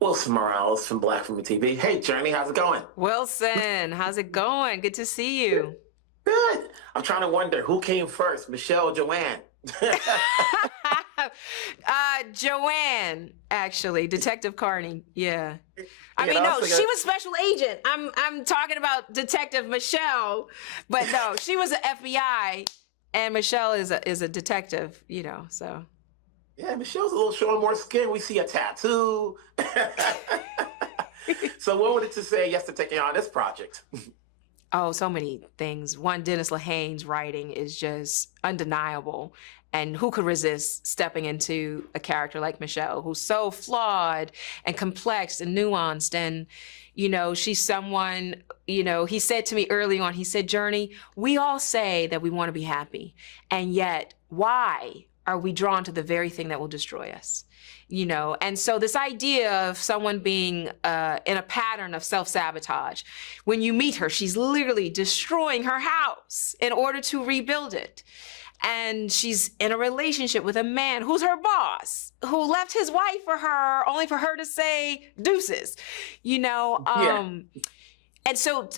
Wilson Morales from Black Film TV. Hey, Jurnee, how's it going? Wilson, how's it going? Good to see you. Good. I'm trying to wonder who came first, Michelle or Joanne? Joanne, actually, Detective Carney. Yeah. I You mean, know, no, so she was special agent. I'm talking about Detective Michelle, but no, she was an FBI, and Michelle is a detective. So. yeah, Michelle's a little showing more skin. We see a tattoo. So what would it to say yes to taking on this project? Oh, so many things. One, Dennis Lehane's writing is just undeniable. And who could resist stepping into a character like Michelle, who's so flawed and complex and nuanced? And, she's someone, he said to me early on, he said, Jurnee, we all say that we want to be happy. And yet, why are we drawn to the very thing that will destroy us? And so this idea of someone being in a pattern of self-sabotage, when you meet her, she's literally destroying her house in order to rebuild it. And she's in a relationship with a man who's her boss, who left his wife for her, only for her to say deuces, Yeah. And so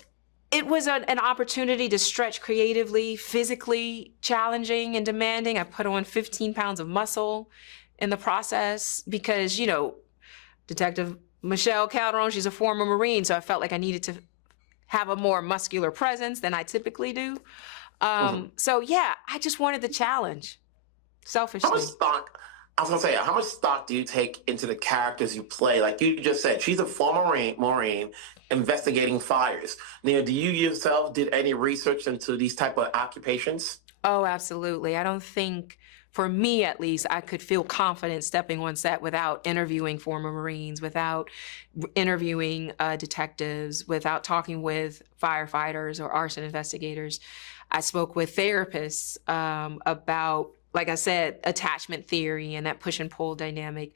it was an opportunity to stretch creatively, physically challenging and demanding. I put on 15 pounds of muscle in the process because, Detective Michelle Calderone, she's a former Marine, so I felt like I needed to have a more muscular presence than I typically do. So yeah, I just wanted the challenge, selfishly. How much stock, I was going to say, how much stock do you take into the characters you play? Like you just said, she's a former Marine investigating fires. Now, do you yourself did any research into these type of occupations? Oh, absolutely. I don't think, for me at least, I could feel confident stepping on set without interviewing former Marines, without interviewing detectives, without talking with firefighters or arson investigators. I spoke with therapists about, like I said, attachment theory and that push and pull dynamic.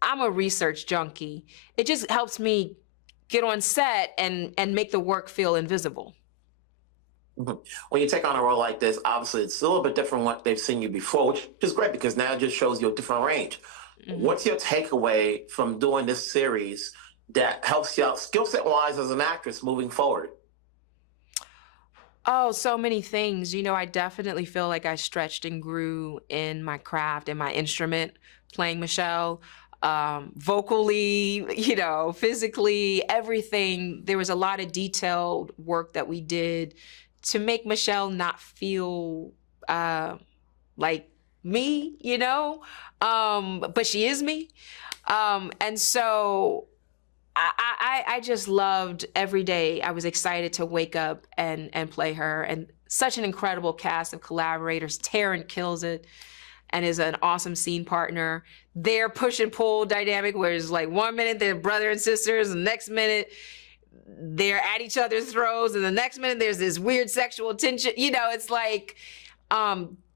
I'm a research junkie. It just helps me get on set and make the work feel invisible. When you take on a role like this, obviously it's a little bit different from what they've seen you before, which is great because now it just shows you a different range. What's your takeaway from doing this series that helps you out skill set wise as an actress moving forward? Oh, so many things. I definitely feel like I stretched and grew in my craft and my instrument, playing Michelle, vocally, physically, everything. There was a lot of detailed work that we did to make Michelle not feel like me, but she is me. And so I just loved every day. I was excited to wake up and play her. And such an incredible cast of collaborators. Taron kills it and is an awesome scene partner. Their push and pull dynamic, where it's like 1 minute they're brother and sisters, and the next minute they're at each other's throats, and the next minute there's this weird sexual tension. It's like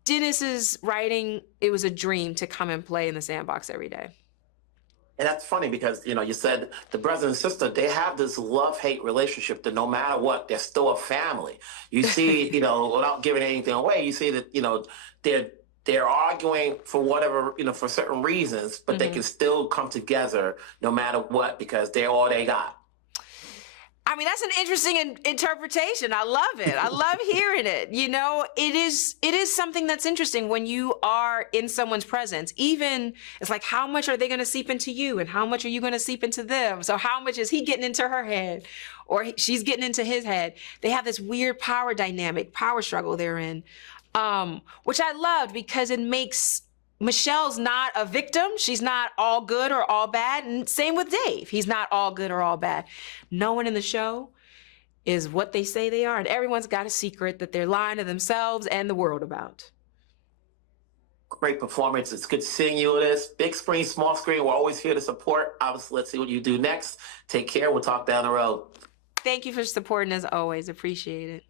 Dennis's writing, it was a dream to come and play in the sandbox every day. And that's funny because, you said the brother and sister, they have this love-hate relationship that no matter what, they're still a family. You see, without giving anything away, you see that, they're arguing for whatever, for certain reasons, but they can still come together no matter what because they're all they got. I mean, that's an interesting interpretation. I love it. I love hearing it. It is something that's interesting when you are in someone's presence. Even it's like, how much are they going to seep into you, and how much are you going to seep into them? So how much is he getting into her head, or she's getting into his head? They have this weird power dynamic, power struggle they're in, which I loved because it makes Michelle's not a victim. She's not all good or all bad. And same with Dave. He's not all good or all bad. No one in the show is what they say they are. And everyone's got a secret that they're lying to themselves and the world about. Great performance. It's good seeing you with this. Big screen, small screen. We're always here to support. Obviously, let's see what you do next. Take care. We'll talk down the road. Thank you for supporting as always. Appreciate it.